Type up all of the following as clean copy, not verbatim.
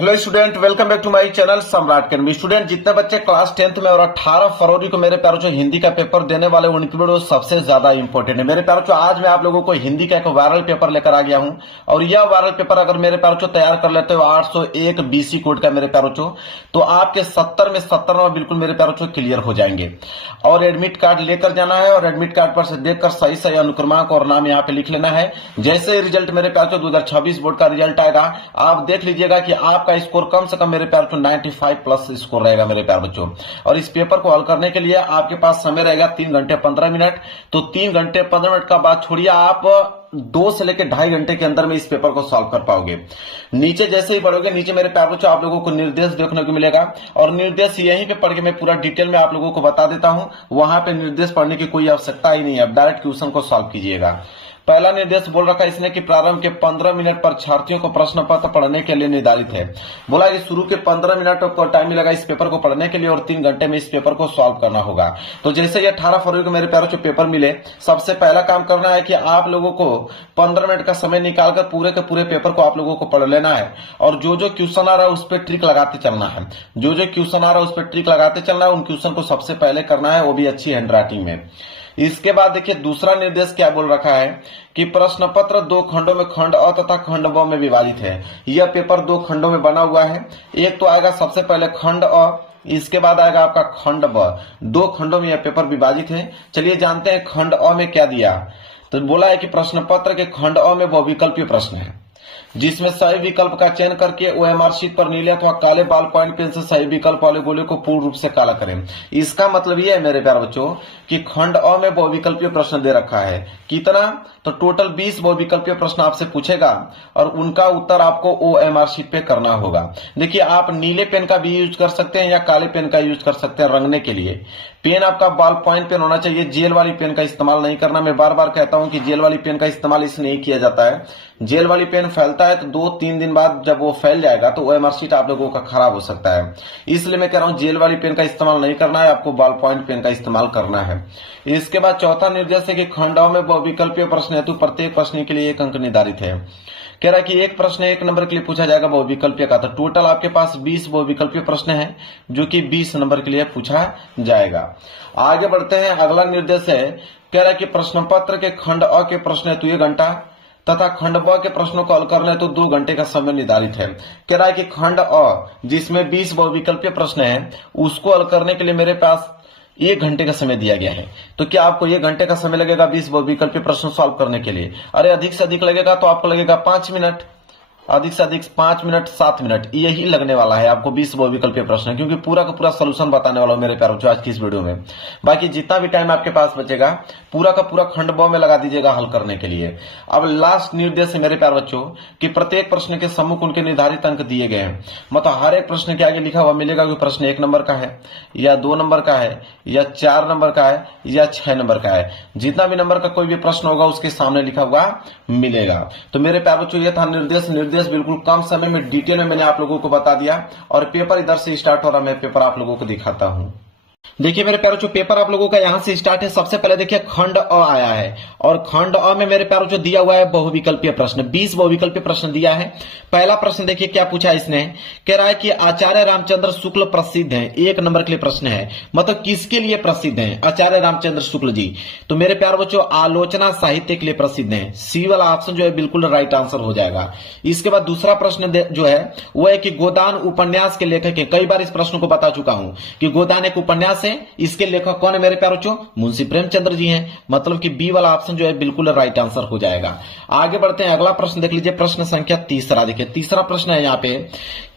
Hello student, welcome back to my channel Samrat academy. Student, जितने बच्चे class 10th में और 18 फरवरी को मेरे प्यारों जो हिंदी का पेपर देने वाले उनके लिए सबसे ज्यादा इंपॉर्टेंट है। मेरे प्यारों जो आज मैं आप लोगों को हिंदी का एक वायरल पेपर लेकर आ गया हूं और यह वायरल पेपर अगर मेरे प्यारों जो तैयार कर लेते हो 801 बीसी कोड का मेरे प्यारों जो, तो आपके 70 में 70 में बिल्कुल मेरे प्यारों जो क्लियर हो जाएंगे। और एडमिट कार्ड लेकर जाना है और एडमिट कार्ड पर से देखकर सही सही अनुक्रमांक और नाम यहाँ पे लिख लेना है। जैसे रिजल्ट मेरे प्यारों 2026 बोर्ड का रिजल्ट आएगा, आप देख लीजिएगा कि आपका स्कोर कम से कम मेरे प्यार बच्चों 95 प्लस स्कोर रहेगा मेरे प्यार बच्चों। और इस पेपर को हल करने के लिए आपके पास समय रहेगा 3 घंटे 15 मिनट। तो 3 घंटे 15 मिनट का बाद छोड़िए, आप 2 से लेकर 2.5 घंटे के अंदर में इस पेपर को सॉल्व कर पाओगे। नीचे जैसे ही पढ़ोगे, नीचे मेरे प्यार बच्चों आप लोगों को निर्देश देखने को मिलेगा और निर्देश यहीं पे पढ़ के मैं पूरा डिटेल में आप लोगों को बता देता हूं। वहां पे निर्देश पढ़ने की कोई आवश्यकता ही नहीं है, डायरेक्ट क्वेश्चन को सॉल्व कीजिएगा। पहला निर्देश बोल रखा है इसने कि प्रारंभ के 15 मिनट पर छात्रियों को प्रश्न पत्र पढ़ने के लिए निर्धारित है। बोला कि शुरू के 15 मिनट को टाइम मिलेगा इस पेपर को पढ़ने के लिए और 3 घंटे में इस पेपर को सॉल्व करना होगा। तो जैसे ही 18 फरवरी को मेरे प्यारों को पेपर मिले, सबसे पहला काम करना है कि आप लोगों को 15 मिनट का समय निकालकर पूरे के पूरे पेपर को आप लोगों को पढ़ लेना है और जो जो क्वेश्चन आ रहा है उस पर ट्रिक लगाते चलना है। जो जो क्वेश्चन आ रहा है उस पर ट्रिक लगाते चलना है। उन क्वेश्चन को सबसे पहले करना है, वो भी अच्छी हैंडराइटिंग में। इसके बाद देखिए दूसरा निर्देश क्या बोल रखा है कि प्रश्न पत्र 2 खंडों में खंड अ तथा खंड ब में विभाजित है। यह पेपर 2 खंडों में बना हुआ है। एक तो आएगा सबसे पहले खंड अ, इसके बाद आएगा आपका खंड ब। 2 खंडों में यह पेपर विभाजित है। चलिए जानते हैं खंड अ में क्या दिया। तो बोला है कि प्रश्न पत्र के खंड अ में बहुविकल्पीय प्रश्न है जिसमें सही विकल्प का चयन करके ओएमआर शीट पर नीले अथवा काले बॉल पॉइंट पेन से सही विकल्प वाले गोले को पूर्ण रूप से काला करें। इसका मतलब यह है मेरे प्यारे बच्चों कि खंड अ में बहुविकल्पीय प्रश्न दे रखा है। कितना? तो टोटल 20 बहुविकल्पीय प्रश्न आपसे पूछेगा और उनका उत्तर आपको ओएमआर शीट पे करना होगा। देखिए, आप नीले पेन का भी यूज कर सकते हैं या काले पेन का यूज कर सकते हैं रंगने के लिए। पेन आपका बॉल पॉइंट पेन होना चाहिए, जेल वाली पेन का इस्तेमाल नहीं करना। मैं बार बार कहता हूं कि जेल वाली पेन का इस्तेमाल इसलिए नहीं किया जाता है। जेल वाली पेन फैलता है तो 2-3 दिन बाद जब वो फैल जाएगा तो ओएमआर शीट आप लोगों का खराब हो सकता है। इसलिए मैं कह रहा हूं जेल वाली पेन का इस्तेमाल नहीं करना है, आपको बॉल पॉइंट पेन का इस्तेमाल करना है। इसके बाद चौथा निर्देश है कि खंडों में बहुविकल्पीय प्रश्न हेतु प्रत्येक प्रश्न के लिए 1 अंक निर्धारित है। कह रहा है कि एक प्रश्न 1 नंबर के लिए पूछा जाएगा बहुविकल्पीय का। तो टोटल आपके पास 20 बहुविकल्पीय प्रश्न है जो कि 20 नंबर के लिए पूछा जाएगा। आगे बढ़ते हैं, अगला निर्देश है, कह रहा है कि प्रश्न पत्र के खंड अ के प्रश्न हेतु 1 घंटा तथा खंड ब के प्रश्नों को हल करने तो 2 घंटे का समय निर्धारित है। कह रहा है कि खंड अ जिसमें 20 बहुविकल्पीय प्रश्न है उसको हल करने के लिए मेरे पास 1 घंटे का समय दिया गया है। तो क्या आपको 1 घंटे का समय लगेगा 20 बहुविकल्पीय प्रश्न सॉल्व करने के लिए? अरे अधिक से अधिक लगेगा तो आपको लगेगा 5 मिनट, अधिक से अधिक 5 मिनट 7 मिनट यही लगने वाला है आपको 20 बहुविकल्पीय प्रश्न, क्योंकि पूरा का पूरा सोल्यूशन बताने वाला हूं मेरे प्यारों आज की इस वीडियो में। बाकी जितना भी टाइम आपके पास बचेगा पूरा का पूरा खंड ब में लगा दीजिएगा हल करने के लिए। अब लास्ट निर्देश है मेरे प्यार बच्चों कि प्रत्येक प्रश्न के सम्मुख उनके निर्धारित अंक दिए गए हैं। मतलब हर एक प्रश्न के आगे लिखा हुआ मिलेगा कि प्रश्न 1 नंबर का है या 2 नंबर का है या 4 नंबर का है या 6 नंबर का है। जितना भी नंबर का कोई भी प्रश्न होगा उसके सामने लिखा हुआ मिलेगा। तो मेरे प्यार बच्चों ये था निर्देश बिल्कुल कम समय में डिटेल में मैंने आप लोगों को बता दिया और पेपर इधर से स्टार्ट हो रहा है। मैं पेपर आप लोगों को दिखाता हूं। देखिए मेरे प्यारों जो पेपर आप लोगों का यहां से स्टार्ट है। सबसे पहले देखिए खंड अ आया है और खंड अ में मेरे प्यारों जो दिया हुआ है बहुविकल्पीय प्रश्न, 20 बहुविकल्पीय प्रश्न दिया है। पहला प्रश्न देखिए क्या पूछा इसने, कह रहा है कि आचार्य रामचंद्र शुक्ल प्रसिद्ध हैं। 1 नंबर के लिए प्रश्न है, मतलब किसके लिए प्रसिद्ध हैं? आचार्य रामचंद्र शुक्ल जी। तो मेरे प्यार बच्चों आलोचना साहित्य के लिए प्रसिद्ध है। सी वाला ऑप्शन जो है बिल्कुल राइट आंसर हो जाएगा। इसके बाद दूसरा प्रश्न जो है वो है कि गोदान उपन्यास के लेखक है। कई बार इस प्रश्न को बता चुका हूं कि गोदान एक उपन्यास है, इसके लेखक कौन है मेरे प्यारे बच्चों? मुंशी प्रेमचंद्र जी हैं। मतलब कि बी वाला ऑप्शन जो है बिल्कुल राइट आंसर हो जाएगा। आगे बढ़ते हैं, अगला प्रश्न देख लीजिए, प्रश्न संख्या 3। देखिए तीसरा प्रश्न है यहाँ पे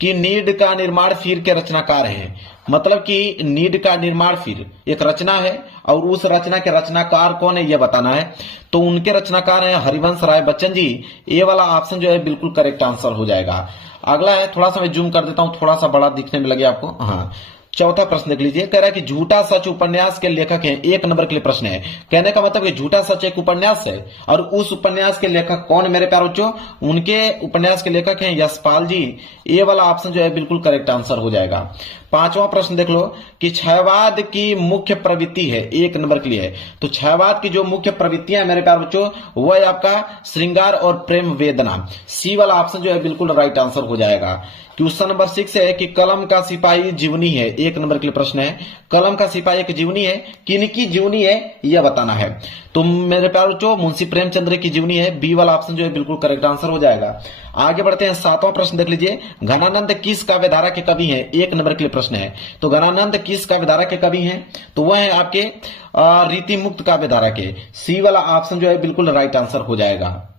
कि नीड का निर्माण फिर के रचनाकार है। मतलब कि नीड का निर्माण फिर एक रचना है और उस रचना के रचनाकार कौन है यह बताना है। तो उनके रचनाकार हैं हरिवंश राय बच्चन जी। ये वाला ऑप्शन जो है बिल्कुल करेक्ट आंसर हो जाएगा। अगला है, थोड़ा सा मैं जूम कर देता हूं, थोड़ा सा बड़ा दिखने में लगे आपको। हाँ, चौथा प्रश्न देख लीजिए, कह रहा है कि झूठा सच उपन्यास के लेखक हैं। 1 नंबर के लिए प्रश्न है। कहने का मतलब कि झूठा सच एक उपन्यास है और उस उपन्यास के लेखक कौन है मेरे प्यारे बच्चों? उनके उपन्यास के लेखक हैं यशपाल जी। ये वाला ऑप्शन जो है बिल्कुल करेक्ट आंसर हो जाएगा। 5वां प्रश्न देख लो कि क्षयवाद की मुख्य प्रवृत्ति है। 1 नंबर के लिए है। तो क्षयवाद की जो मुख्य प्रवृत्तियां है मेरे प्यारे बच्चों वो है आपका श्रृंगार और प्रेम वेदना। सी वाला ऑप्शन जो है बिल्कुल राइट आंसर हो जाएगा। क्वेश्चन नंबर 6 है कि कलम का सिपाही जीवनी है। 1 नंबर के लिए प्रश्न है, कलम का सिपाही एक जीवनी है, किनकी जीवनी है यह बताना है। तो मेरे प्यारे बच्चों मुंशी प्रेमचंद्र की जीवनी है। बी वाला ऑप्शन जो है बिल्कुल करेक्ट आंसर हो जाएगा। आगे बढ़ते हैं, 7वां प्रश्न देख लीजिए, घनानंद किस काव्यधारा के कवि हैं। 1 नंबर के लिए प्रश्न है। तो घनानंद किस काव्यधारा के कवि हैं, तो वह है आपके रीति मुक्त काव्यधारा के। सी वाला ऑप्शन जो है बिल्कुल राइट आंसर हो जाएगा।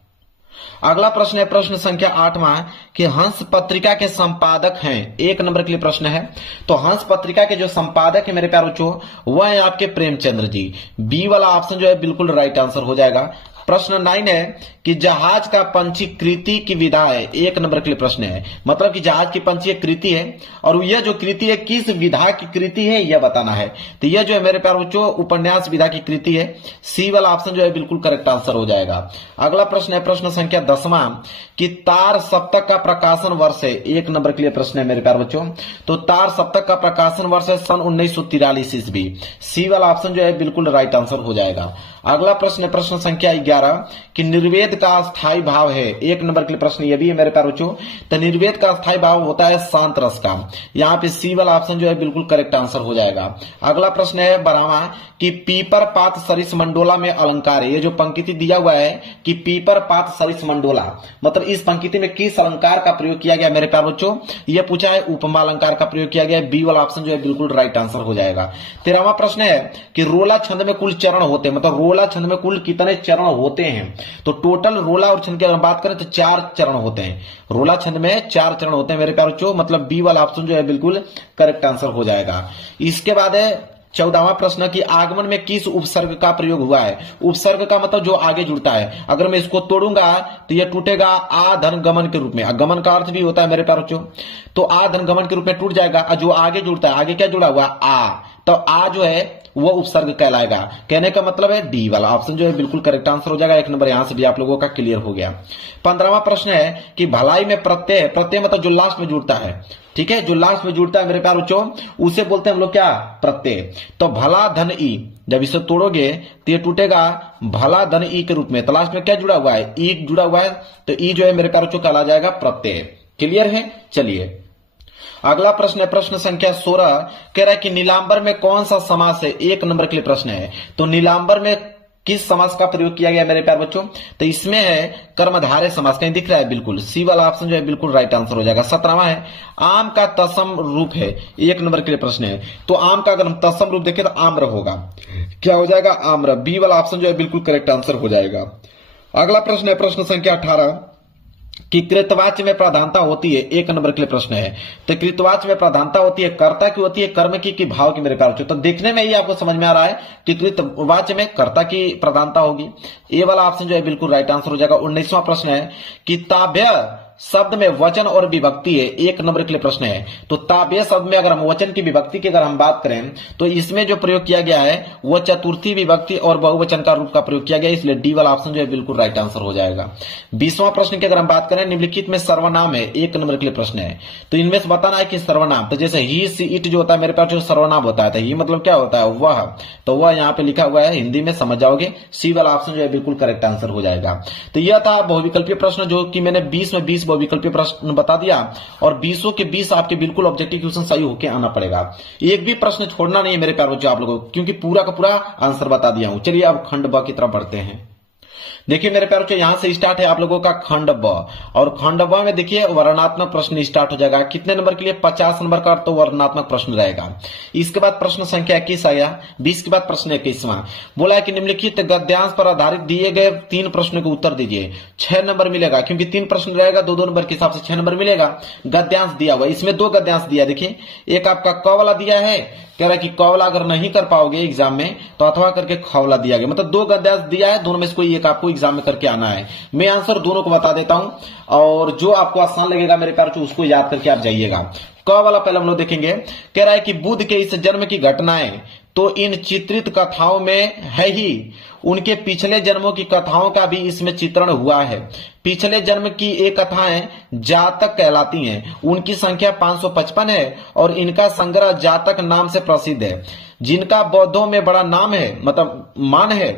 अगला प्रश्न है प्रश्न संख्या 8वां कि हंस पत्रिका के संपादक हैं। 1 नंबर के लिए प्रश्न है। तो हंस पत्रिका के जो संपादक है मेरे प्यारे बच्चों वह है आपके प्रेमचंद्र जी। बी वाला ऑप्शन जो है बिल्कुल राइट आंसर हो जाएगा। प्रश्न 9 है कि जहाज का पंचीकृति की विधा है। 1 नंबर के लिए प्रश्न है, मतलब कि जहाज की पंची एक कृति है और यह जो कृति है किस विधा की कृति है यह बताना है। तो यह जो है मेरे प्यारे बच्चों उपन्यास विधा की कृति है। सी वाला ऑप्शन जो है बिल्कुल करेक्ट आंसर हो जाएगा। अगला प्रश्न है प्रश्न संख्या 10वां कि तार सप्तक का प्रकाशन वर्ष है। 1 नंबर के लिए प्रश्न है मेरे प्यारे बच्चों। तो तार सप्तक का प्रकाशन वर्ष है सन 1943 ईस्वी। सी वाला ऑप्शन जो है बिल्कुल राइट आंसर हो जाएगा। अगला प्रश्न है प्रश्न संख्या 11 कि निर्वेद का स्थायी भाव है। 1 नंबर के लिए प्रश्न यह भी है मेरे प्यारे बच्चों। तो निर्वेद का स्थायी भाव होता है शांत रस का। यहाँ पे सी वाला ऑप्शन जो है बिल्कुल करेक्ट आंसर हो जाएगा। अगला प्रश्न है 12वां कि पीपर पात सरिस मंडोला में अलंकार है। ये जो पंक्ति दिया हुआ है कि पीपर पात सरिस मंडोला, मतलब इस पंक्ति में किस अलंकार का प्रयोग किया गया मेरे प्यारे बच्चों, यह पूछा है उपमा अलंकार का प्रयोग किया गया है। बी वाला ऑप्शन जो है बिल्कुल राइट आंसर हो जाएगा। 13वां प्रश्न है कि रोला छंद में कुल चरण होते हैं, मतलब रोला छंद में कुल कितने चरण होते हैं। तो टोटल रोला और छंद की अगर बात करें तो 4 चरण होते हैं। रोला छंद में 4 चरण होते हैं मेरे प्यारे बच्चों, मतलब बी वाला ऑप्शन जो है बिल्कुल करेक्ट आंसर हो जाएगा। इसके बाद है 14वां प्रश्न की आगमन में किस उपसर्ग का प्रयोग हुआ है। उपसर्ग का मतलब जो आगे जुड़ता है, अगर मैं इसको तोड़ूंगा तो यह टूटेगा आ धन गमन के रूप में। गमन का अर्थ भी होता है मेरे प्यारे बच्चों, तो आ धन गमन के रूप में टूट जाएगा। और जो आगे जुड़ता है, आगे क्या जुड़ा हुआ आ, तो आ जो है वो उपसर्ग कहलाएगा। कहने का मतलब है डी वाला ऑप्शन जो है बिल्कुल करेक्ट आंसर हो जाएगा। 1 नंबर यहां से भी आप लोगों का क्लियर हो गया। 15वां प्रश्न है कि भलाई में प्रत्यय, प्रत्यय मतलब जो लास्ट में जुड़ता है, ठीक है, जो लास्ट में जुड़ता है मेरे प्यारे बच्चों उसे बोलते हैं हम लोग क्या, प्रत्यय। तो भला धन ई, जब इसे तोड़ोगे तो ये टूटेगा भला धन ई के रूप में। तो लास्ट में क्या जुड़ा हुआ है, ई जुड़ा हुआ है, तो ई जो है मेरे प्यारे बच्चों कहला जाएगा प्रत्यय। क्लियर है। चलिए अगला प्रश्न है प्रश्न संख्या 16 कह रहा है कि नीलांबर में कौन सा समास है। 1 नंबर के लिए प्रश्न है। तो नीलांबर में किस समास का प्रयोग किया गया मेरे प्यारे बच्चों, तो इसमें है कर्मधारय समास। कहीं दिख रहा है, बिल्कुल सी वाला ऑप्शन जो है बिल्कुल राइट आंसर हो जाएगा। 17वां है आम का तत्सम रूप है। 1 नंबर के लिए प्रश्न है। तो आम का अगर हम तत्सम रूप देखें तो आम्र होगा, क्या हो जाएगा, आम्र। बी वाला ऑप्शन जो है बिल्कुल करेक्ट आंसर हो जाएगा। अगला प्रश्न है प्रश्न संख्या 18 कि कृतवाच्य में प्रधानता होती है। 1 नंबर के लिए प्रश्न है। तो कृतवाच्य में प्रधानता होती है कर्ता की होती है कर्म की कि भाव की मेरे प्यारे बच्चों। तो देखने में ही आपको समझ में आ रहा है कि कृतवाच्य में कर्ता की प्रधानता होगी। ए वाला ऑप्शन जो है बिल्कुल राइट आंसर हो जाएगा। 19वां प्रश्न है कि ताभ्य शब्द में वचन और विभक्ति है। 1 नंबर के लिए प्रश्न है। तो ताभ्य शब्द में अगर हम वचन की विभक्ति की अगर हम बात करें तो इसमें जो प्रयोग किया गया है वह चतुर्थी विभक्ति और बहुवचन का रूप का प्रयोग किया गया, इसलिए डी वाला ऑप्शन जो है बिल्कुल राइट आंसर हो जाएगा। 20वां प्रश्न की अगर हम बात करें निम्नलिखित में सर्वनाम है। 1 नंबर के लिए प्रश्न है। तो इनमें से बताना है कि सर्वनाम, तो जैसे ही सी इट जो होता है मेरे पास जो सर्वनाम होता है, ये मतलब क्या होता है, वह, तो वह यहाँ पे लिखा हुआ है, हिंदी में समझ जाओगे। सी वाला ऑप्शन जो है बिल्कुल करेक्ट आंसर हो जाएगा। तो यह था बहुविकल्पीय प्रश्न जो कि मैंने 20 में 20 बहुविकल्पीय प्रश्न बता दिया और 20 के 20 आपके बिल्कुल ऑब्जेक्टिव क्वेश्चन सही होके आना पड़ेगा। एक भी प्रश्न छोड़ना नहीं है मेरे प्यारे बच्चों आप लोगों को, क्योंकि पूरा का पूरा आंसर बता दिया हूं। चलिए अब खंड ब की तरफ बढ़ते हैं। देखिए मेरे प्यारे बच्चों यहां से स्टार्ट है आप लोगों का खंड ब, और खंड ब में देखिए वर्णनात्मक प्रश्न स्टार्ट हो जाएगा। कितने नंबर के लिए, 50 नंबर का तो वर्णनात्मक प्रश्न रहेगा। इसके बाद प्रश्न संख्या 21 आया। 20 के बाद प्रश्न 21वां बोला है कि निम्नलिखित गद्यांश पर आधारित दिए गए 3 प्रश्नों के उत्तर दीजिए। 6 नंबर मिलेगा, क्योंकि 3 प्रश्न रहेगा, 2-2 नंबर के हिसाब से 6 नंबर मिलेगा। गद्यांश दिया हुआ, इसमें 2 गद्यांश दिया। देखिए एक आपका क वाला दिया है, कह रहा है कि क वाला अगर नहीं कर पाओगे एग्जाम में तो अथवा करके ख वाला दिया गया, मतलब 2 गद्यांश दिया है, दोनों में से कोई एक आपको एग्जाम में करके आना है। मैं आंसर दोनों को बता देता हूं और जो आपको आसान लगेगा मेरे प्यारे उसको याद करके आप जाइएगा। क वाला पहले हम लोग देखेंगे। कह रहा है कि बुद्ध के इस जन्म की घटनाएं तो इन चित्रित कथाओं में है ही, उनके पिछले जन्मों की कथाओं का भी इसमें चित्रण हुआ है। पिछले जन्म की एक कथाएं जातक कहलाती हैं, उनकी संख्या 555 है और इनका संग्रह जातक नाम से प्रसिद्ध है, जिनका बौद्धों में बड़ा नाम है, मतलब मान है।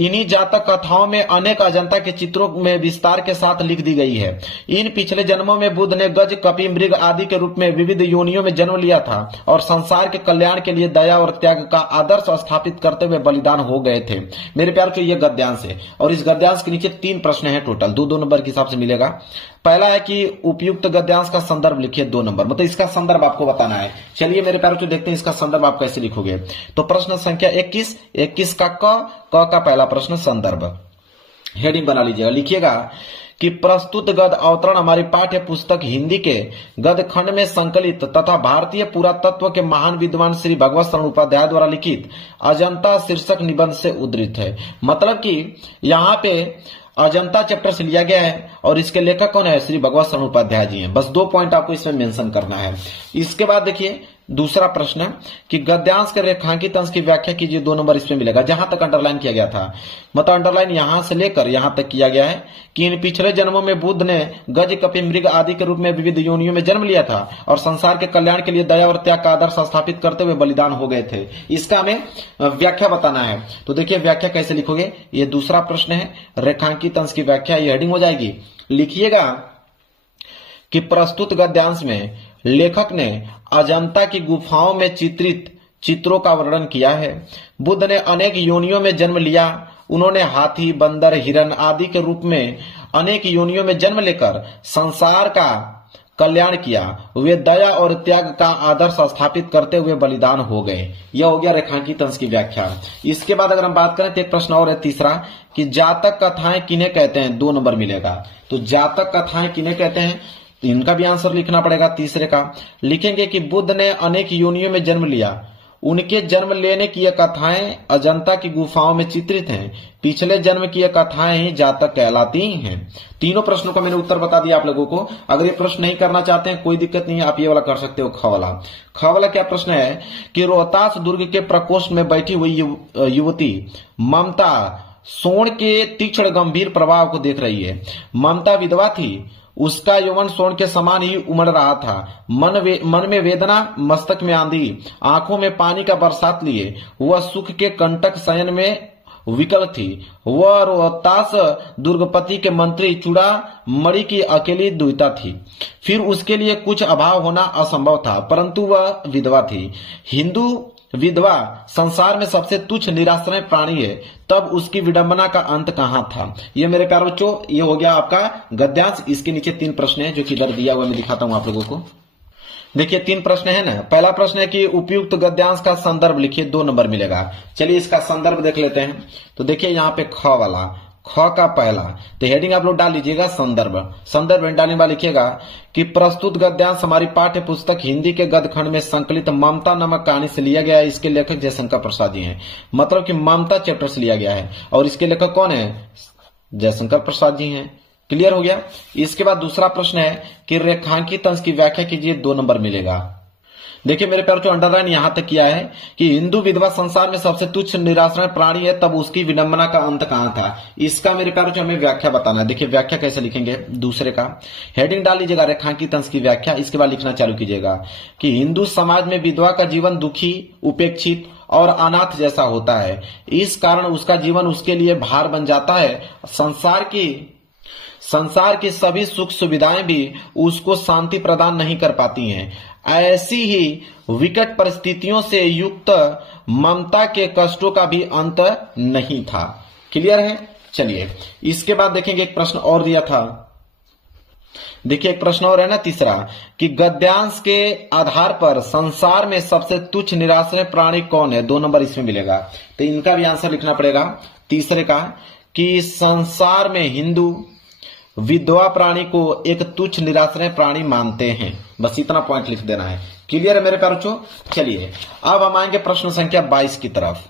इन्हीं जातक कथाओं में अनेक अजंता के चित्रों में विस्तार के साथ लिख दी गई है। इन पिछले जन्मों में बुद्ध ने गज, कपि, मृग आदि के रूप में विविध योनियों में जन्म लिया था और संसार के कल्याण के लिए दया और त्याग का आदर्श स्थापित करते हुए बलिदान हो गए थे। मेरे प्यार को, यह गद्यांश है और इस गद्यांश के नीचे 3 प्रश्न है टोटल, 2-2 नंबर के हिसाब से मिलेगा। पहला है कि उपयुक्त गद्यांश का संदर्भ लिखिए 2 नंबर, मतलब इसका संदर्भ आपको बताना है। चलिए मेरे प्यार को देखते हैं इसका संदर्भ आप कैसे लिखोगे। तो प्रश्न संख्या 21 का क का पहला प्रश्न संदर्भ, हेडिंग बना लीजिएगा। लिखिएगा कि प्रस्तुत गद अवतरण हमारी पाठ्य पुस्तक हिंदी के गद खंड में संकलित तथा भारतीय पुरातत्व के महान विद्वान श्री भगवत शरण उपाध्याय द्वारा लिखित अजंता शीर्षक निबंध से उद्धृत है। मतलब कि यहाँ पे अजंता चैप्टर से लिया गया है और इसके लेखक कौन है? श्री भगवत शरण उपाध्याय जी हैं। बस 2 पॉइंट आपको इसमें मेंशन करना है। इसके बाद देखिए दूसरा प्रश्न कि गद्यांश के रेखांकित अंश की व्याख्या कीजिए, 2 नंबर इसमें मिलेगा। जहां तक अंडरलाइन किया गया था, मतलब अंडरलाइन यहां से लेकर यहां तक किया गया है कि इन पिछले जन्मों में बुद्ध ने गज, कपि, मृग आदि के रूप में विविध योनियों में जन्म लिया था और संसार के कल्याण के लिए दया और त्याग का आदर्श स्थापित करते हुए बलिदान हो गए थे। इसका हमें व्याख्या बताना है। तो देखिए व्याख्या कैसे लिखोगे, ये दूसरा प्रश्न है। रेखांकित अंश की व्याख्या, ये हेडिंग हो जाएगी। लिखिएगा कि प्रस्तुत गद्यांश में लेखक ने अजंता की गुफाओं में चित्रित चित्रों का वर्णन किया है। बुद्ध ने अनेक योनियों में जन्म लिया। उन्होंने हाथी, बंदर, हिरण आदि के रूप में अनेक योनियों में जन्म लेकर संसार का कल्याण किया। वे दया और त्याग का आदर्श स्थापित करते हुए बलिदान हो गए। यह हो गया रेखांकित अंश की व्याख्या। इसके बाद अगर हम बात करें तो एक प्रश्न और है तीसरा कि जातक कथाएं किन्हें कहते हैं, 2 नंबर मिलेगा। तो जातक कथाएं किन्हें कहते हैं, तो इनका भी आंसर लिखना पड़ेगा। तीसरे का लिखेंगे कि बुद्ध ने अनेक योनियों में जन्म लिया। उनके जन्म लेने की यह कथाएं अजंता की गुफाओं में चित्रित हैं। पिछले जन्म की यह कथाएं ही जातक कहलाती हैं। तीनों प्रश्नों का मैंने उत्तर बता दिया आप लोगों को। अगर ये प्रश्न नहीं करना चाहते हैं कोई दिक्कत नहीं है, आप ये वाला कर सकते हो। ख वाला क्या प्रश्न है कि रोहतास दुर्ग के प्रकोष्ठ में बैठी हुई युवती ममता सोण के तीक्ष्ण गंभीर प्रभाव को देख रही है। ममता विधवा थी। उसका यौवन सोन के समान ही उमड़ रहा था। मन में वेदना, मस्तक में आंधी, आंखों में पानी का बरसात लिए वह सुख के कंटक शयन में विकल थी। वह रोहतास दुर्गपति के मंत्री चूड़ामणि की अकेली दुहिता थी। फिर उसके लिए कुछ अभाव होना असंभव था, परंतु वह विधवा थी। हिंदू विधवा संसार में सबसे तुच्छ निराश्रय प्राणी है, तब उसकी विडंबना का अंत कहां था। ये मेरे प्यारे बच्चों, ये हो गया आपका गद्यांश। इसके नीचे 3 प्रश्न है जो कि इधर दिया हुआ मैं दिखाता हूं आप लोगों को। देखिए 3 प्रश्न है ना। पहला प्रश्न है कि उपयुक्त गद्यांश का संदर्भ लिखिए, 2 नंबर मिलेगा। चलिए इसका संदर्भ देख लेते हैं। तो देखिए यहाँ पे ख वाला, ख का पहला, तो हेडिंग आप लोग डाल लीजिएगा संदर्भ। संदर्भ डालने वाला लिखिएगा कि प्रस्तुत गद्यांश हमारी पाठ्य पुस्तक हिंदी के गद खंड में संकलित ममता नामक कहानी से लिया गया है। इसके लेखक जयशंकर प्रसाद जी हैं। मतलब कि ममता चैप्टर से लिया गया है और इसके लेखक कौन है? जयशंकर प्रसाद जी हैं। क्लियर हो गया। इसके बाद दूसरा प्रश्न है कि रेखांकित अंश की व्याख्या कीजिए, 2 नंबर मिलेगा। देखिए मेरे प्यारे जो अंडरलाइन यहां तक किया है कि हिंदू विधवा संसार में सबसे तुच्छ निराश्रय प्राणी है, तब उसकी विडंबना का अंत कहां था। इसका मेरे प्यारे जो हमें व्याख्या बताना है। देखिए व्याख्या कैसे लिखेंगे, दूसरे का हेडिंग डाल लीजिएगा रेखांकित अंश की व्याख्या। इसके बाद लिखना चालू कीजिएगा कि हिंदू समाज में विधवा का जीवन दुखी, उपेक्षित और अनाथ जैसा होता है। इस कारण उसका जीवन उसके लिए भार बन जाता है। संसार की सभी सुख सुविधाएं भी उसको शांति प्रदान नहीं कर पाती हैं। ऐसी ही विकट परिस्थितियों से युक्त ममता के कष्टों का भी अंत नहीं था। क्लियर है। चलिए इसके बाद देखेंगे एक प्रश्न और दिया था। देखिए एक प्रश्न और है ना तीसरा कि गद्यांश के आधार पर संसार में सबसे तुच्छ निराश्रय प्राणी कौन है, 2 नंबर इसमें मिलेगा। तो इनका भी आंसर लिखना पड़ेगा। तीसरे का कि संसार में हिंदू विधवा प्राणी को एक तुच्छ निराश्रय प्राणी मानते हैं। बस इतना पॉइंट लिख देना है। क्लियर है मेरे प्यारे बच्चों। चलिए अब हम आएंगे प्रश्न संख्या 22 की तरफ।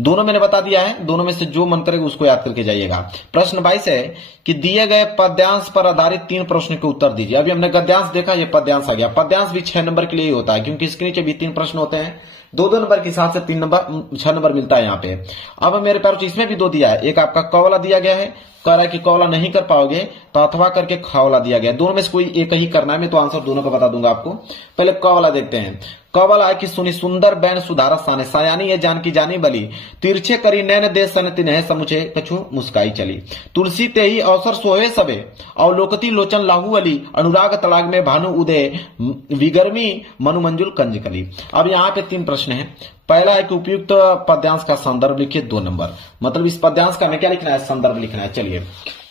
दोनों मैंने बता दिया है, दोनों में से जो मन करेगा उसको याद करके जाइएगा। प्रश्न 22 है कि दिए गए पद्यांश पर आधारित 3 प्रश्न के उत्तर दीजिए। अभी हमने गद्यांश देखा, ये पद्यांश आ गया। पद्यांश भी 6 नंबर के लिए ही होता है क्योंकि इसके नीचे भी 3 प्रश्न होते हैं। 2-2 नंबर के हिसाब से 6 नंबर मिलता है यहाँ पे। अब मेरे प्यारे इसमें भी 2 दिया है। एक आपका क वाला दिया गया है, कह रहा है कि क वाला नहीं कर पाओगे तो अथवा करके ख वाला दिया गया है। दोनों में से कोई एक ही करना है। मैं तो आंसर दोनों का बता दूंगा आपको। पहले क वाला देखते हैं। क वाला है कि सुनी सुंदर बैन सुधारा साने सायानी है जान की जानी बली तिरछे करी नैन दे सन तिन्हे समुचे कछु मुस्काई चली तुलसी ते ही अवसर सोहे सबे अवलोकती लोचन लाहू अली अनुराग तड़ाग में भानु उदय विगर्मी मनु मंजुल कंज कली। अब यहाँ पे 3 प्रश्न है। पहला है कि उपयुक्त पद्यांश का संदर्भ लिखिए 2 नंबर, मतलब इस पद्यांश का हमें क्या लिखना है, संदर्भ लिखना है। चलिए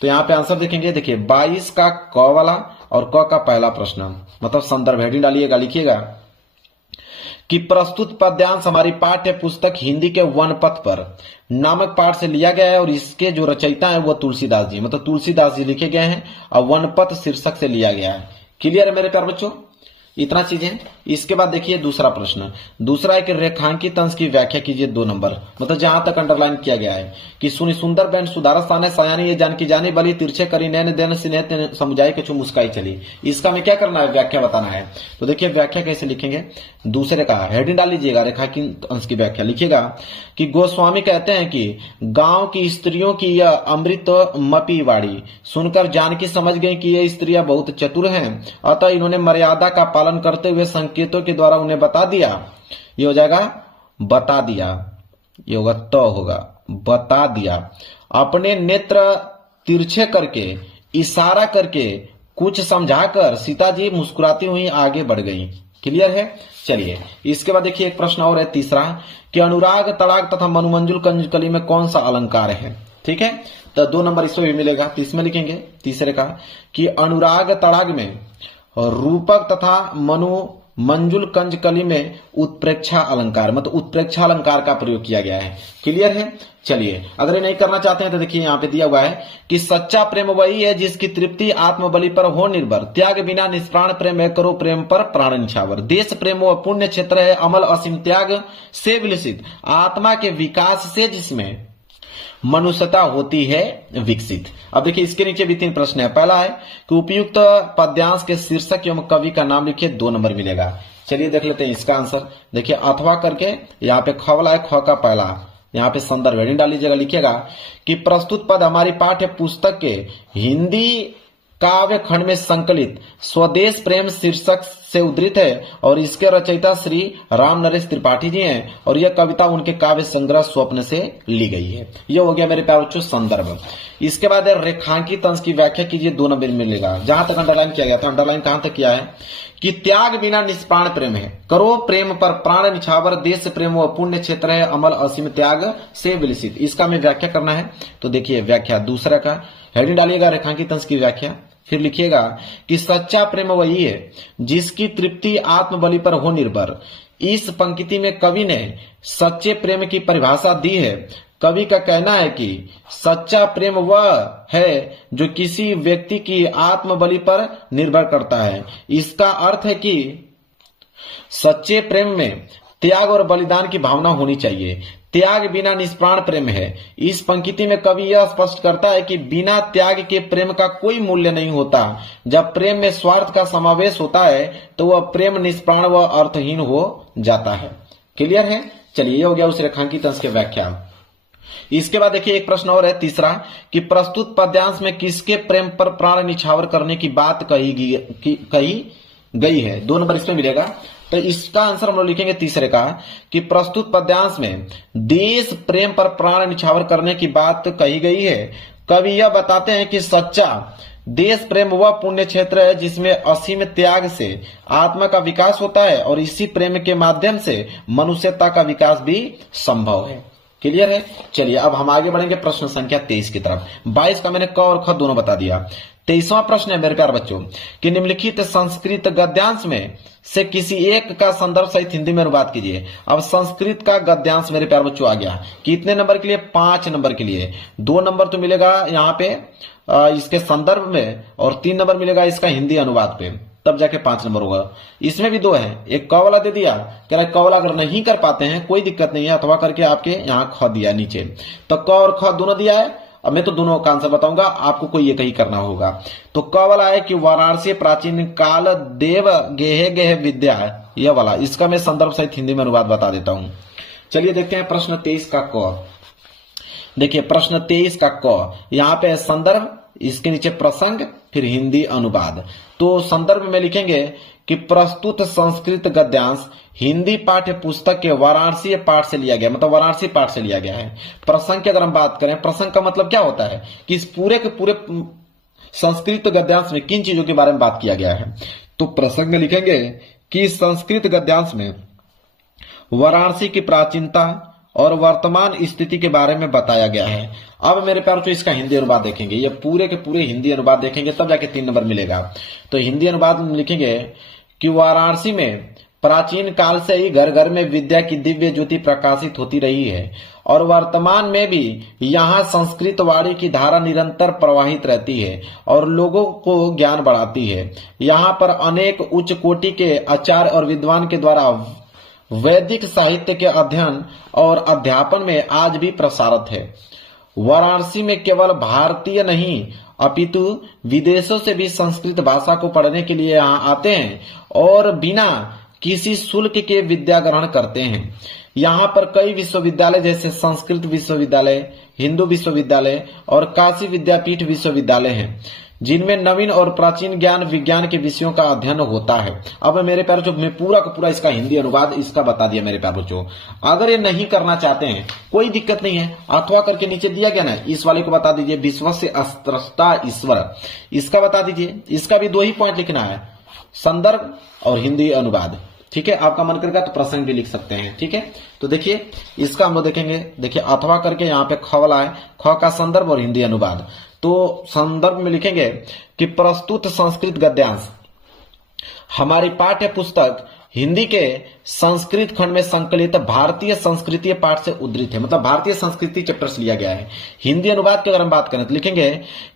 तो यहाँ पे आंसर देखेंगे, देखिए 22 का क वाला और क का पहला प्रश्न, मतलब संदर्भ हेडिंग डालिएगा, लिखिएगा कि प्रस्तुत पद्यांश हमारी पाठ्य पुस्तक हिंदी के वनपथ पर नामक पाठ से लिया गया है और इसके जो रचयिता है वो तुलसीदास जी, मतलब तुलसीदास जी लिखे गए हैं और वनपथ शीर्षक से लिया गया है। क्लियर है मेरे प्यारे बच्चों, इतना चीजें। इसके बाद देखिए दूसरा प्रश्न, दूसरा है कि रेखांकित अंश की व्याख्या कीजिए 2 नंबर, मतलब जहां तक अंडरलाइन किया गया है कि सुनी सुंदर बैन सुधारा स्थान सयानी ये जान की जानी बली तिरछे करी नैन देन सिने समुझाई कछु मुस्काई चली। इसका हमें क्या करना है, व्याख्या बताना है। तो देखिए व्याख्या कैसे लिखेंगे, दूसरे का हेडिंग डाल लीजिएगा, रेखांकित अंश की व्याख्या लिखिएगा कि गोस्वामी कहते हैं कि गांव की स्त्रियों की यह अमृत मपी वाणी सुनकर जानकी समझ गई कि ये स्त्रियां बहुत चतुर हैं, अतः इन्होंने मर्यादा का पालन करते हुए संकेतों के द्वारा उन्हें बता दिया। ये हो जाएगा बता दिया, ये होगा तो होगा बता दिया। अपने नेत्र तिरछे करके इशारा करके कुछ समझाकर सीता जी मुस्कुराती हुई आगे बढ़ गई। क्लियर है। चलिए इसके बाद देखिए एक प्रश्न और है तीसरा कि अनुराग तड़ाग तथा मनुमंजुल कंजकली में कौन सा अलंकार है। ठीक है, तो 2 नंबर इसमें भी मिलेगा। तो इसमें लिखेंगे तीसरे का कि अनुराग तड़ाग में रूपक तथा मनु मंजुल कंजकली में उत्प्रेक्षा अलंकार, मतलब उत्प्रेक्षा अलंकार का प्रयोग किया गया है। क्लियर है। चलिए अगर ये नहीं करना चाहते हैं तो देखिए यहाँ पे दिया हुआ है कि सच्चा प्रेम वही है जिसकी तृप्ति आत्मबलि पर हो निर्भर, त्याग बिना निष्प्राण प्रेम है करो प्रेम पर प्राण निछावर, देश प्रेम वो पुण्य क्षेत्र है अमल असीम त्याग से विलसित, आत्मा के विकास से जिसमें मनुष्यता होती है विकसित। अब देखिए इसके नीचे भी 3 प्रश्न है। पहला है कि उपयुक्त पद्यांश के शीर्षक एवं कवि का नाम लिखिए, 2 नंबर मिलेगा। चलिए देख लेते हैं इसका आंसर। देखिए अथवा करके यहाँ पे ख वाला है, ख का पहला यहाँ पे संदर्भ हेडिंग डाल लीजिएगा, लिखिएगा कि प्रस्तुत पद हमारी पाठ्य पुस्तक के हिंदी काव्य खंड में संकलित स्वदेश प्रेम शीर्षक से उद्धृत है और इसके रचयिता श्री राम नरेश त्रिपाठी जी हैं और यह कविता उनके काव्य संग्रह स्वप्न से ली गई है। यह हो गया मेरे प्यारे बच्चों संदर्भ। इसके बाद रेखांकित अंश की व्याख्या कीजिए, 2 नंबर मिलेगा। जहां तक अंडरलाइन किया गया था, अंडरलाइन कहां तक किया है कि त्याग बिना निष्प्राण प्रेम है, करो प्रेम पर प्राण निछावर, देश प्रेम व पुण्य क्षेत्र है अमल असीम त्याग से विलसित। इसका हमें व्याख्या करना है। तो देखिए व्याख्या दूसरा का हेडिंग डालिएगा रेखांकित अंश की व्याख्या, फिर लिखिएगा कि सच्चा प्रेम वही है जिसकी तृप्ति आत्मबलि पर हो निर्भर। इस पंक्ति में कवि ने सच्चे प्रेम की परिभाषा दी है। कवि का कहना है कि सच्चा प्रेम वह है जो किसी व्यक्ति की आत्मबलि पर निर्भर करता है। इसका अर्थ है कि सच्चे प्रेम में त्याग और बलिदान की भावना होनी चाहिए। त्याग बिना निष्प्राण प्रेम है। इस पंक्ति में कवि यह स्पष्ट करता है कि बिना त्याग के प्रेम का कोई मूल्य नहीं होता। जब प्रेम में स्वार्थ का समावेश होता है तो वह प्रेम निष्प्राण व अर्थहीन हो जाता है। क्लियर है। चलिए ये हो गया उस रेखांकित अंश की व्याख्या। इसके बाद देखिए एक प्रश्न और है तीसरा कि प्रस्तुत पद्यांश में किसके प्रेम पर प्राण निछावर करने की बात कही गई है, 2 नंबर इसमें मिलेगा। तो इसका आंसर हम लोग लिखेंगे तीसरे का कि प्रस्तुत पद्यांश में देश प्रेम पर प्राण निछावर करने की बात कही गई है। कवि यह बताते हैं कि सच्चा देश प्रेम वह पुण्य क्षेत्र है जिसमें असीम त्याग से आत्मा का विकास होता है और इसी प्रेम के माध्यम से मनुष्यता का विकास भी संभव है। क्लियर है। चलिए अब हम आगे बढ़ेंगे प्रश्न संख्या 23 की तरफ। 22 का मैंने क और ख दोनों बता दिया। 23वां प्रश्न है मेरे प्यारे बच्चों कि निम्नलिखित संस्कृत गद्यांश में से किसी एक का संदर्भ सहित हिंदी में अनुवाद कीजिए। अब संस्कृत का गद्यांश मेरे प्यारे बच्चों आ गया। कितने नंबर के लिए? 5 नंबर के लिए। 2 नंबर तो मिलेगा यहाँ पे इसके संदर्भ में और 3 नंबर मिलेगा इसका हिंदी अनुवाद पे, तब जाके 5 नंबर होगा। इसमें भी 2 है, एक क वाला दे दिया, कह रहा है क वाला अगर नहीं कर पाते हैं कोई दिक्कत नहीं है, अथवा करके आपके यहाँ ख दिया नीचे, तो क और ख दोनों दिया है। अब मैं तो दोनों का आंसर बताऊंगा, आपको कोई एक ही करना होगा। तो क वाला है कि वाराणसी प्राचीन काल देव गेहे गेहे विद्या है, यह वाला। इसका मैं संदर्भ सहित हिंदी में अनुवाद बता देता हूं। चलिए देखते हैं प्रश्न 23 का क। देखिए प्रश्न 23 का क, यहाँ पे संदर्भ, इसके नीचे प्रसंग, फिर हिंदी अनुवाद। तो संदर्भ में लिखेंगे कि प्रस्तुत संस्कृत गद्यांश हिंदी पाठ्य पुस्तक के वाराणसी पाठ से लिया गया, मतलब वाराणसी पाठ से लिया गया है। प्रसंग की अगर हम बात करें, प्रसंग का मतलब क्या होता है कि इस पूरे के पूरे संस्कृत गद्यांश में किन चीजों के बारे में बात किया गया है। तो प्रसंग में लिखेंगे कि संस्कृत गद्यांश में वाराणसी की प्राचीनता और वर्तमान स्थिति के बारे में बताया गया है। अब मेरे प्यारों को इसका हिंदी अनुवाद देखेंगे, ये पूरे के पूरे हिंदी अनुवाद देखेंगे तब जाके 3 नंबर मिलेगा। तो हिंदी अनुवाद में लिखेंगे कि वाराणसी में प्राचीन काल से ही घर घर में विद्या की दिव्य ज्योति प्रकाशित होती रही है और वर्तमान में भी यहाँ संस्कृत वाणी की धारा निरंतर प्रवाहित रहती है और लोगों को ज्ञान बढ़ाती है। यहाँ पर अनेक उच्च कोटि के आचार्य और विद्वान के द्वारा वैदिक साहित्य के अध्ययन और अध्यापन में आज भी प्रसारित है। वाराणसी में केवल भारतीय नहीं अपितु विदेशों से भी संस्कृत भाषा को पढ़ने के लिए यहाँ आते हैं और बिना किसी शुल्क के विद्या ग्रहण करते हैं। यहाँ पर कई विश्वविद्यालय जैसे संस्कृत विश्वविद्यालय, हिंदू विश्वविद्यालय और काशी विद्यापीठ विश्वविद्यालय हैं, जिनमें नवीन और प्राचीन ज्ञान विज्ञान के विषयों का अध्ययन होता है। अब मेरे प्यारे बच्चों, मैं पूरा का पूरा इसका हिंदी अनुवाद इसका बता दिया मेरे प्यारे बच्चों। अगर ये नहीं करना चाहते हैं कोई दिक्कत नहीं है, अथवा करके नीचे दिया गया ना, इस वाले को बता दीजिए, विश्व से स्रष्टा ईश्वर, इसका बता दीजिए। इसका भी 2 ही पॉइंट लिखना है, संदर्भ और हिंदी अनुवाद। ठीक है, आपका मन करेगा तो प्रसंग भी लिख सकते हैं। ठीक है, तो देखिए इसका हम लोग देखेंगे। देखिए अथवा करके यहाँ पे ख वाला है, ख का संदर्भ और हिंदी अनुवाद। तो संदर्भ में लिखेंगे कि प्रस्तुत संस्कृत गद्यांश हमारी पाठ्य पुस्तक हिंदी के संस्कृत खंड में संकलित भारतीय संस्कृति पाठ से उद्धृत है, मतलब भारतीय संस्कृति चैप्टर से लिया गया है। हिंदी अनुवाद की अगर हम बात करें तो लिखेंगे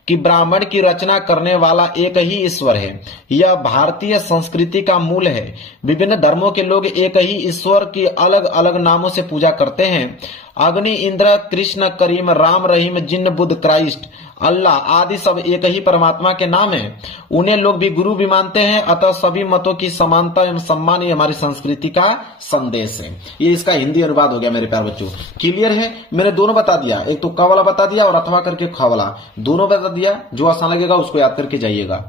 कि ब्राह्मण की रचना करने वाला एक ही ईश्वर है, यह भारतीय संस्कृति का मूल है। विभिन्न धर्मों के लोग एक ही ईश्वर की अलग अलग नामों से पूजा करते हैं। अग्नि, इंद्र, कृष्ण, करीम, राम, रहीम, जिन्न, बुद्ध, क्राइस्ट, अल्लाह आदि सब एक ही परमात्मा के नाम है। उन्हें लोग भी गुरु भी मानते हैं, अतः सभी मतों की समानता एवं सम्मान ये हमारी संस्कृति का संदेश है। ये इसका हिंदी अनुवाद हो गया मेरे प्यारे बच्चों। क्लियर है, मैंने दोनों बता दिया, एक तो क वाला बता दिया और अथवा करके ख वाला, दोनों बता दिया। जो आसान लगेगा उसको याद करके जाइएगा।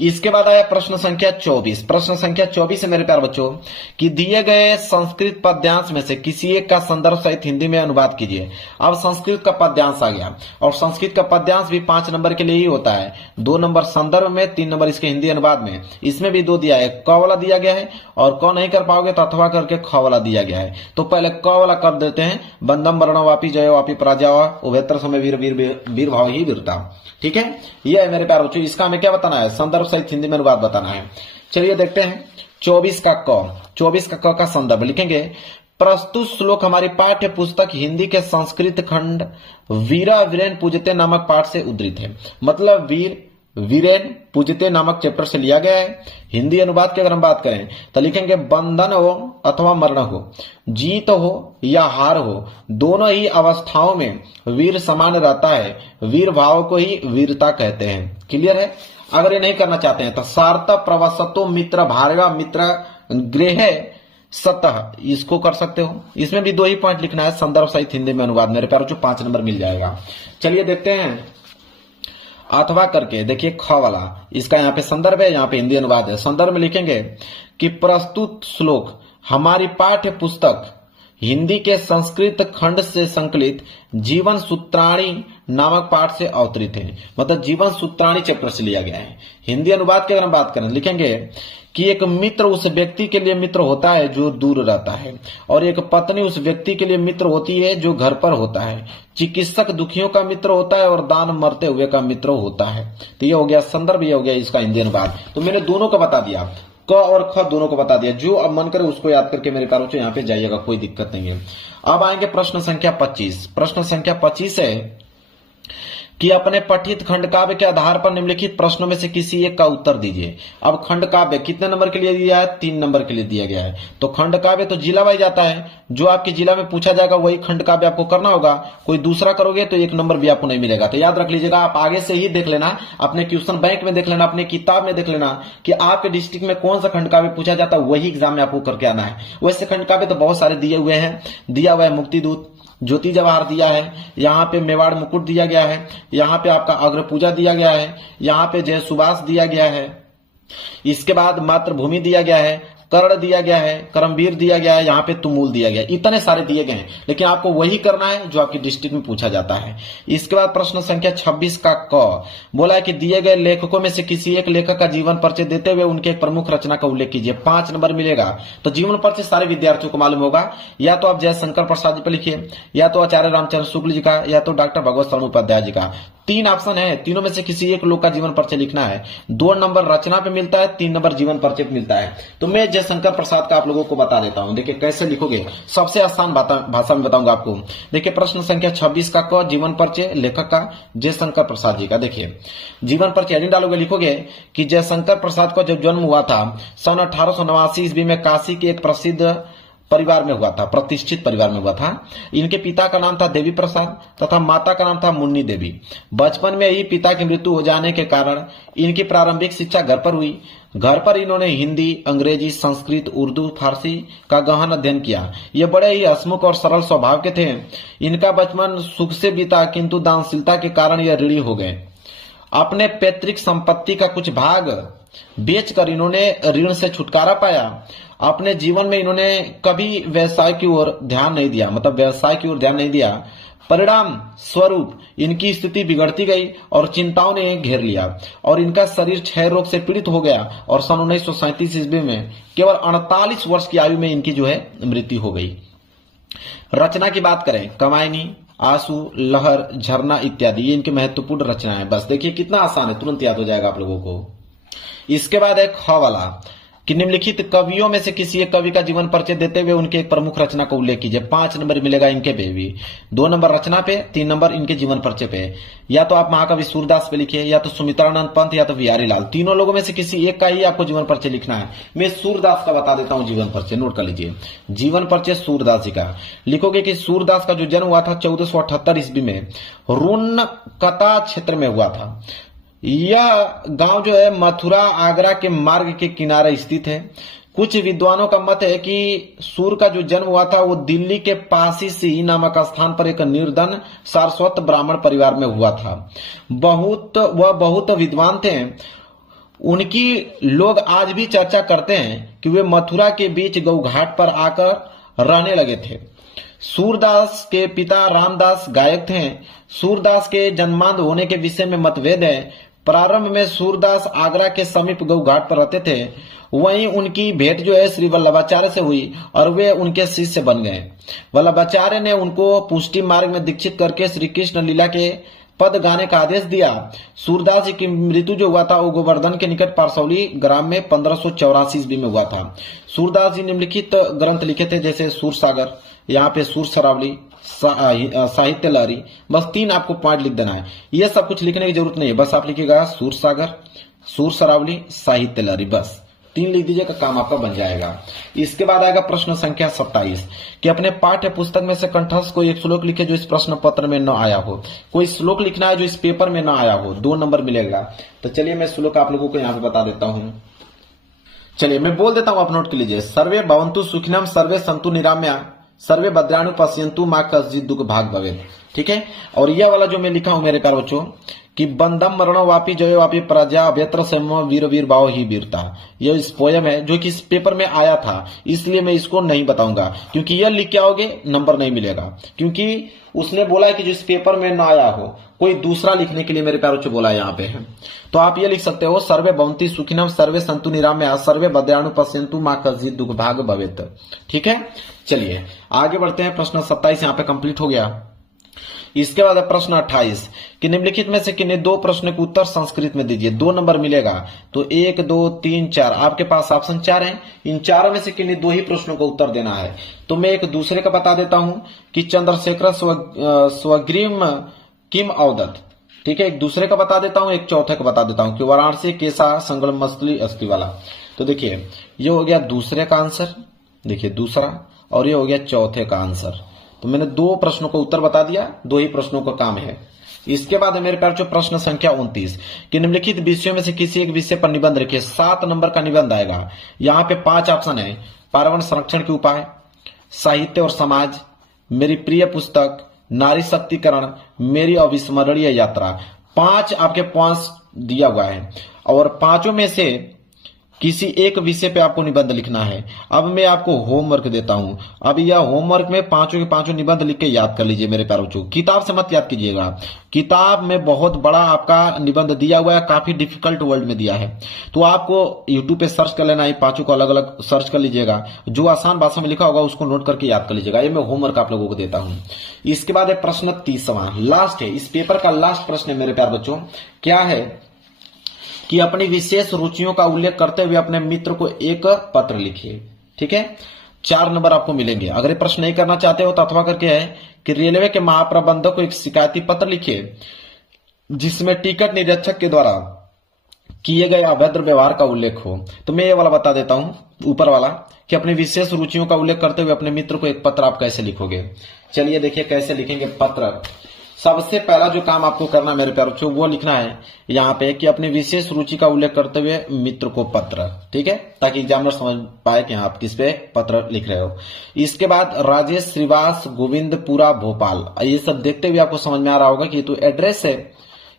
इसके बाद आया प्रश्न संख्या 24। प्रश्न संख्या 24 है मेरे प्यारे बच्चों कि दिए गए संस्कृत पद्यांश में से किसी एक का संदर्भ सहित हिंदी में अनुवाद कीजिए। अब संस्कृत का पद्यांश आ गया और संस्कृत का पद्यांश भी 5 नंबर के लिए ही होता है। 2 नंबर संदर्भ में, 3 नंबर इसके हिंदी अनुवाद में। इसमें भी 2 दिया है, क वाला दिया गया है और क नहीं कर पाओगे तो अथवा करके ख वाला दिया गया है। तो पहले क वाला कर देते हैं, बंदम वर्णो वापी जयो वापी पराजय उभयत्र समय वीर वीर वीर भाव ही वीरता। ठीक है, ये है मेरे प्यारे बच्चों। इसका हमें क्या बताना है, संदर्भ सहित हिंदी में अनुवाद बताना है। चलिए देखते हैं 24 का क का संदर्भ लिखेंगे। प्रस्तुत श्लोक हमारी पाठ्य पुस्तक हिंदी के संस्कृत खंड वीरा वीरेन पूजते नामक पाठ से उद्धृत है, मतलब वीर वीरेन पूजते नामक चैप्टर से लिया गया है। हिंदी अनुवाद की अगर हम बात करें तो लिखेंगे बंधन हो अथवा मरण हो, जीत हो या हार हो, दोनों ही अवस्थाओं में वीर समान रहता है। वीर भाव को ही वीरता कहते हैं। क्लियर है। अगर ये नहीं करना चाहते हैं तो सार्थ प्रवसतो मित्र भार्या मित्र गृह सतह, इसको कर सकते हो। इसमें भी 2 ही पॉइंट लिखना है, संदर्भ सहित हिंदी में अनुवाद। मेरे प्यारों जो 5 नंबर मिल जाएगा। चलिए देखते हैं अथवा करके। देखिए ख वाला, इसका यहाँ पे संदर्भ है, यहाँ पे हिंदी अनुवाद है। संदर्भ में लिखेंगे कि प्रस्तुत श्लोक हमारी पाठ्य पुस्तक हिंदी के संस्कृत खंड से संकलित जीवन सूत्राणी नामक पाठ से अवतरित है, मतलब जीवन सूत्राणी चैप्टर से लिया गया है। हिंदी अनुवाद की अगर हम बात करें लिखेंगे कि एक मित्र उस व्यक्ति के लिए मित्र होता है जो दूर रहता है और एक पत्नी उस व्यक्ति के लिए मित्र होती है जो घर पर होता है। चिकित्सक दुखियों का मित्र होता है और दान मरते हुए का मित्र होता है। तो ये हो गया संदर्भ, ये हो गया इसका हिंदी अनुवाद। तो मैंने दोनों का बता दिया, क और ख दोनों को बता दिया। जो अब मन करे उसको याद करके मेरे प्यारों यहाँ पे जाइएगा, कोई दिक्कत नहीं है। अब आएंगे प्रश्न संख्या 25। प्रश्न संख्या 25 है कि अपने पठित खंड काव्य के आधार पर निम्नलिखित प्रश्नों में से किसी एक का उत्तर दीजिए। अब खंड काव्य कितने नंबर के लिए दिया है, 3 नंबर के लिए दिया गया है। तो खंड काव्य तो जिला वाइज आता है, जो आपके जिला में पूछा जाएगा वही खंड काव्य आपको करना होगा। कोई दूसरा करोगे तो 1 नंबर भी आपको नहीं मिलेगा। तो याद रख लीजिएगा, आप आगे से ही देख लेना, अपने क्वेश्चन बैंक में देख लेना, अपने किताब में देख लेना कि आपके डिस्ट्रिक्ट में कौन सा खंड काव्य पूछा जाता है, वही एग्जाम में आपको करके आना है। वैसे खंड काव्य तो बहुत सारे दिए हुए हैं, दिया हुआ है मुक्ति दूत, ज्योति जवाहर दिया है, यहाँ पे मेवाड़ मुकुट दिया गया है, यहाँ पे आपका अग्र पूजा दिया गया है, यहाँ पे जय सुभाष दिया गया है, इसके बाद मातृभूमि दिया गया है, कर्ण दिया गया है, कर्मवीर दिया गया है, यहाँ पे तुमुल दिया गया है। इतने सारे दिए गए हैं, लेकिन आपको वही करना है जो आपकी डिस्ट्रिक्ट में पूछा जाता है। इसके बाद प्रश्न संख्या 26 का क बोला है कि दिए गए लेखकों में से किसी एक लेखक का जीवन परिचय देते हुए उनके एक प्रमुख रचना का उल्लेख कीजिए। 5 नंबर मिलेगा। तो जीवन परिचय सारे विद्यार्थियों को मालूम होगा, या तो आप जयशंकर प्रसाद जी पर लिखिए, या तो आचार्य रामचंद्र शुक्ल जी का, या तो डॉक्टर भगवत शरण उपाध्याय जी का। 3 ऑप्शन है, तीनों में से किसी एक लोग का जीवन परिचय लिखना है। 2 नंबर रचना पे मिलता है, 3 नंबर जीवन परिचय पे मिलता है। तो मैं जयशंकर प्रसाद का आप लोगों को बता देता हूं। देखिए कैसे लिखोगे, सबसे आसान भाषा में बताऊंगा आपको। देखिए प्रश्न संख्या 26 का क जीवन परिचय लेखक का जयशंकर प्रसाद जी का। देखिए जीवन परिचय यदि डालोगे, लिखोगे कि जयशंकर प्रसाद का जब जन्म हुआ था सन 1889 ईस्वी में काशी के एक प्रसिद्ध परिवार में हुआ था, प्रतिष्ठित परिवार में हुआ था। इनके पिता का नाम था देवी प्रसाद तथा माता का नाम था मुन्नी देवी। बचपन में ही पिता की मृत्यु हो जाने के कारण इनकी प्रारंभिक शिक्षा घर पर हुई। घर पर इन्होंने हिंदी, अंग्रेजी, संस्कृत, उर्दू, फारसी का गहन अध्ययन किया। ये बड़े ही हंसमुख और सरल स्वभाव के थे। इनका बचपन सुख से बीता, किंतु दानशीलता के कारण यह ऋणी हो गए। अपने पैतृक संपत्ति का कुछ भाग बेचकर इन्होंने ऋण से छुटकारा पाया। अपने जीवन में इन्होंने कभी व्यवसाय की ओर ध्यान नहीं दिया, मतलब व्यवसाय की ओर ध्यान नहीं दिया। परिणाम स्वरूप इनकी स्थिति बिगड़ती गई और चिंताओं ने घेर लिया और इनका शरीर क्षय रोग से पीड़ित हो गया और सन 1937 ईस्वी में केवल 48 वर्ष की आयु में इनकी जो है मृत्यु हो गई। रचना की बात करें, कमायनी, आंसू, लहर, झरना इत्यादि ये इनके महत्वपूर्ण रचनाएं। बस देखिए कितना आसान है, तुरंत याद हो जाएगा आप लोगों को। इसके बाद एक ख वाला कि निम्नलिखित कवियों में से किसी एक कवि का जीवन परिचय देते हुए उनके एक प्रमुख रचना का उल्लेख कीजिए। 5 नंबर मिलेगा इनके पे भी, 2 नंबर रचना पे, 3 नंबर इनके जीवन परिचय पे। या तो आप महाकवि सूरदास पे लिखिए, या तो सुमित्रानंद पंत, या तो बिहारी लाल। तीनों लोगों में से किसी एक का ही आपको जीवन परिचय लिखना है। मैं सूरदास का बता देता हूं जीवन परिचय, नोट कर लीजिए। जीवन परिचय सूरदास जी का लिखोगे कि सूरदास का जो जन्म हुआ था 1478 ईस्वी में रुन्नकता क्षेत्र में हुआ था। यह गांव जो है मथुरा आगरा के मार्ग के किनारे स्थित है। कुछ विद्वानों का मत है कि सूर का जो जन्म हुआ था वो दिल्ली के पासीसी नामक स्थान पर एक निर्धन सारस्वत ब्राह्मण परिवार में हुआ था। वह बहुत विद्वान थे। उनकी लोग आज भी चर्चा करते हैं कि वे मथुरा के बीच गौघाट पर आकर रहने लगे थे। सूरदास के पिता रामदास गायक थे। सूरदास के जन्मांध होने के विषय में मतभेद है। प्रारंभ में सूरदास आगरा के समीप गौघाट पर रहते थे। वहीं उनकी भेंट जो है श्री वल्लभाचार्य से हुई और वे उनके शिष्य बन गए। वल्लभाचार्य ने उनको पुष्टि मार्ग में दीक्षित करके श्री कृष्ण लीला के पद गाने का आदेश दिया। सूरदास जी की मृत्यु जो हुआ था वो गोवर्धन के निकट पारसौली ग्राम में 1584 ईस्वी में हुआ था। सूरदास जी निम्नलिखित ग्रंथ लिखे थे, जैसे सूर सागर, यहाँ पे सूर सरावली, साहित्य लहरी। बस 3 आपको पॉइंट लिख देना है, ये सब कुछ लिखने की जरूरत नहीं है। बस आप लिखिएगा सूर सागर, सूर सरावली, साहित्य लहरी, बस 3 लिख दीजिएगा, काम आपका बन जाएगा। इसके बाद आएगा प्रश्न संख्या 27 कि अपने पाठ्य पुस्तक में से कंठस्थ कोई एक श्लोक लिखे जो इस प्रश्न पत्र में न आया हो। कोई श्लोक लिखना है जो इस पेपर में न आया हो, 2 नंबर मिलेगा। तो चलिए मैं श्लोक आप लोगों को यहाँ पे बता देता हूँ। चलिए मैं बोल देता हूँ, आप नोट कर लीजिए। सर्वे भवन्तु सुखिनम, सर्वे सन्तु निराम्या, सर्वे भद्राणु पश्यन्तु मां कश्चित् दुःख भाग भवेत्। ठीक है, और यह वाला जो मैं लिखा हूं मेरे प्यारे बच्चों कि बंदम मरणो वापी जयो वापी प्रजा अभ्यत्र समो वीर वीर भाव ही वीरता, यह इस पोयम है जो कि इस पेपर में आया था, इसलिए मैं इसको नहीं बताऊंगा, क्योंकि यह लिख के आओगे नंबर नहीं मिलेगा, क्योंकि उसने बोला है कि जो इस पेपर में ना आया हो कोई दूसरा लिखने के लिए मेरे प्यारे बच्चों बोला यहाँ पे है। तो आप ये लिख सकते हो, सर्वे भवन्ति सुखिनम, सर्वे सन्तु निराम्या, सर्वे भद्राणु पश्यन्तु मां कश्चित् दुःख भाग भवेत्। ठीक है, चलिए आगे बढ़ते हैं। प्रश्न 27 यहाँ पे कंप्लीट हो गया। इसके बाद प्रश्न 28 कि निम्नलिखित में से किन्हीं 2 प्रश्न के उत्तर संस्कृत में दीजिए। 2 नंबर मिलेगा। तो 1, 2, 3, 4 आपके पास ऑप्शन 4 है। इन चारों में से किन्हीं 2 ही प्रश्नों का उत्तर देना है। तो मैं एक दूसरे का बता देता हूं कि चंद्रशेखर स्वग्रीम किम अवदत। ठीक है, एक दूसरे का बता देता हूं, एक चौथे का बता देता हूं कि वाराणसी केसा संगम मछली अस्थि वाला। तो देखिए ये हो गया दूसरे का आंसर, देखिए दूसरा, और ये हो गया चौथे का आंसर। तो मैंने 2 प्रश्नों का उत्तर बता दिया, 2 ही प्रश्नों का काम है। इसके बाद मेरे प्यारे प्रश्न संख्या 29 कि निम्नलिखित विषयों में से किसी एक विषय पर निबंध लिखिए। 7 नंबर का निबंध आएगा। यहाँ पे 5 ऑप्शन है, पर्यावरण संरक्षण के उपाय, साहित्य और समाज, मेरी प्रिय पुस्तक, नारी शक्तिकरण, मेरी अविस्मरणीय यात्रा। 5 आपके पॉइंट्स दिया हुआ है और 5 में से किसी एक विषय पे आपको निबंध लिखना है। अब मैं आपको होमवर्क देता हूं। अब यह होमवर्क में पांचों के पांचों निबंध लिख के याद कर लीजिए मेरे प्यारे बच्चों। किताब से मत याद कीजिएगा, किताब में बहुत बड़ा आपका निबंध दिया हुआ है, काफी डिफिकल्ट वर्ड में दिया है, तो आपको यूट्यूब पे सर्च कर लेना है, पांचों को अलग अलग सर्च कर लीजिएगा, जो आसान भाषा में लिखा होगा उसको नोट करके याद कर लीजिएगा। ये मैं होमवर्क आप लोगों को देता हूं। इसके बाद एक प्रश्न 30वां लास्ट है, इस पेपर का लास्ट प्रश्न है मेरे प्यारे बच्चों। क्या है कि अपनी विशेष रुचियों का उल्लेख करते हुए अपने मित्र को एक पत्र लिखिए। ठीक है, 4 नंबर आपको मिलेंगे। अगर ये प्रश्न नहीं करना चाहते हो तो अथवा करके है कि रेलवे के महाप्रबंधक को एक शिकायती पत्र लिखिए जिसमें टिकट निरीक्षक के द्वारा किए गए अभद्र व्यवहार का उल्लेख हो। तो मैं ये वाला बता देता हूं, ऊपर वाला, कि अपनी विशेष रुचियों का उल्लेख करते हुए अपने मित्र को एक पत्र आप कैसे लिखोगे। चलिए देखिए कैसे लिखेंगे पत्र। सबसे पहला जो काम आपको करना है मेरे प्यारे बच्चों, वो लिखना है यहाँ पे कि अपनी विशेष रुचि का उल्लेख करते हुए मित्र को पत्र। ठीक है, ताकि एग्जामिनर समझ पाए कि आप किस पे पत्र लिख रहे हो। इसके बाद राजेश श्रीवास गोविंदपुरा भोपाल, ये सब देखते हुए आपको समझ में आ रहा होगा कि ये तो एड्रेस है,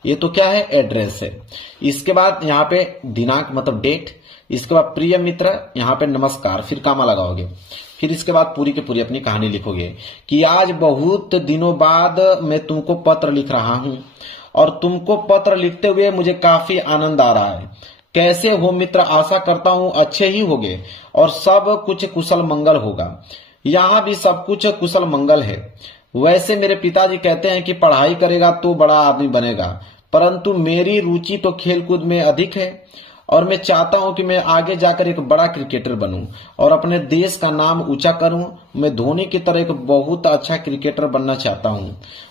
ये तो क्या है, एड्रेस है। इसके बाद यहाँ पे दिनांक मतलब डेट, इसके बाद प्रिय मित्र, यहाँ पे नमस्कार, फिर कामा लगाओगे। फिर इसके बाद पूरी की पूरी अपनी कहानी लिखोगे कि आज बहुत दिनों बाद मैं तुमको पत्र लिख रहा हूं और तुमको पत्र लिखते हुए मुझे काफी आनंद आ रहा है। कैसे हो मित्र, आशा करता हूं अच्छे ही होगे और सब कुछ कुशल मंगल होगा। यहाँ भी सब कुछ कुशल मंगल है। वैसे मेरे पिताजी कहते हैं कि पढ़ाई करेगा तो बड़ा आदमी बनेगा, परंतु मेरी रुचि तो खेलकूद में अधिक है और मैं चाहता हूं कि मैं आगे जाकर एक बड़ा क्रिकेटर बनूं और अपने देश का नाम ऊंचा करूं। मैं धोनी की तरह एक बहुत अच्छा क्रिकेटर बनना चाहता हूं।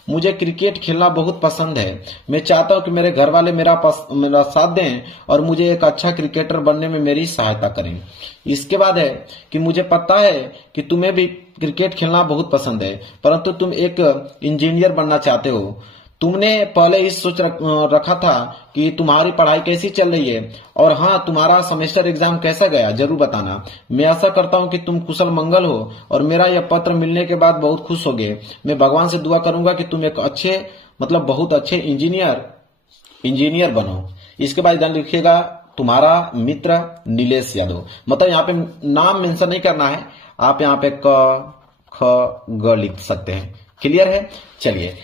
मुझे क्रिकेट खेलना बहुत पसंद है। मैं चाहता हूं कि मेरे घर वाले मेरा साथ दें और मुझे एक अच्छा क्रिकेटर बनने में मेरी सहायता करें। इसके बाद है कि मुझे पता है कि तुम्हें भी क्रिकेट खेलना बहुत पसंद है, परंतु तुम एक इंजीनियर बनना चाहते हो। तुमने पहले ही सोच रखा था कि तुम्हारी पढ़ाई कैसी चल रही है और हाँ, तुम्हारा सेमेस्टर एग्जाम कैसा गया, जरूर बताना। मैं आशा करता हूँ कि तुम कुशल मंगल हो और मेरा यह पत्र मिलने के बाद बहुत खुश होगे। मैं भगवान से दुआ करूंगा कि तुम एक अच्छे मतलब बहुत अच्छे इंजीनियर बनो। इसके बाद इधर लिखिएगा तुम्हारा मित्र नीलेश यादव, मतलब यहाँ पे नाम मेंशन नहीं करना है, आप यहाँ पे क ख ग लिख सकते हैं। क्लियर है? चलिए।